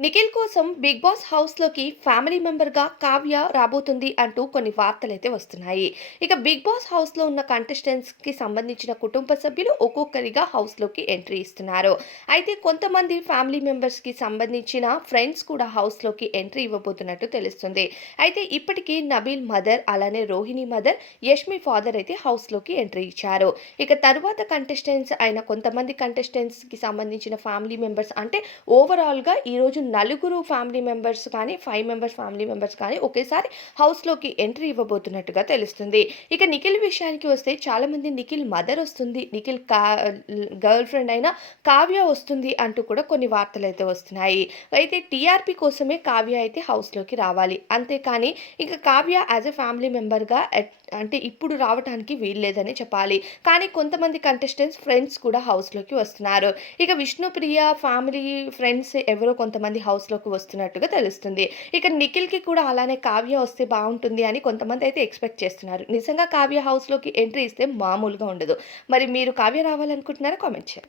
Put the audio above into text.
నిఖిల్ కోసం big boss హౌస్‌లోకి family మెంబర్‌గా కావ్య రాబోతుంది అంటూ కొన్ని వార్తలైతే వస్తున్నాయి. ఇక బిగ్ బాస్ హౌస్‌లో ఉన్న కంటెస్టెంట్స్‌కి సంబంధించిన కుటుంబ సభ్యులు ఒక్కొక్కరిగా హౌస్‌లోకి ఎంట్రీ ఇస్తున్నారు. అయితే కొంతమంది ఫ్యామిలీ మెంబర్స్‌కి సంబంధించిన ఫ్రెండ్స్ కూడా హౌస్‌లోకి ఎంట్రీ ఇవ్వబోతున్నట్టు తెలుస్తుంది. అయితే ఇప్పటికి నబీల్ మదర్, అలానే రోహిణి మదర్, యష్మి ఫాదర్ అయితే హౌస్‌లోకి ఎంట్రీ ఇచ్చారు. ఇక తరువాత కంటెస్టెంట్స్ అయిన కొంతమంది కంటెస్టెంట్స్‌కి సంబంధించిన ఫ్యామిలీ మెంబర్స్ అంటే ఓవరాల్‌గా ఈరోజు నలుగురు ఫ్యామిలీ మెంబర్స్ కానీ, 5 మెంబర్స్ ఫ్యామిలీ మెంబర్స్ కానీ ఒకేసారి హౌస్‌లోకి ఎంట్రీ ఇవ్వబోతున్నట్టుగా తెలుస్తుంది. ఇక నిఖిల్ విషయానికి వస్తే చాలామంది నిఖిల్ మదర్ వస్తుంది, నిఖిల్ గర్ల్ ఫ్రెండ్ అయిన కావ్య వస్తుంది అంటూ కూడా కొన్ని వార్తలైతే వస్తున్నాయి. అయితే టీఆర్‌పీ కోసమే కావ్య అయితే హౌస్‌లోకి రావాలి. అంతేకాని ఇక కావ్య యాస్ ఎ ఫ్యామిలీ మెంబర్‌గా అంటే ఇప్పుడు రావటానికి వీల్లేదనే చెప్పాలి. కానీ కొంతమంది కంటెస్టెంట్స్ ఫ్రెండ్స్ కూడా హౌస్‌లోకి వస్తున్నారు. ఇక విష్ణుప్రియ ఫ్యామిలీ ఫ్రెండ్స్ ఎవరో కొంతమంది హౌస్‌లోకి వస్తున్నట్టుగా తెలుస్తుంది. ఇక నిఖిల్‌కి కూడా అలానే కావ్య వస్తే బావుంటుంది అని కొంతమందయితే ఎక్స్‌పెక్ట్ చేస్తున్నారు. నిజంగా కావ్య హౌస్‌లోకి ఎంట్రీ ఇస్తే మామూలుగా ఉండదు. మరి మీరు కావ్య రావాలనుకుంటున్నారా? కామెంట్ చేయండి.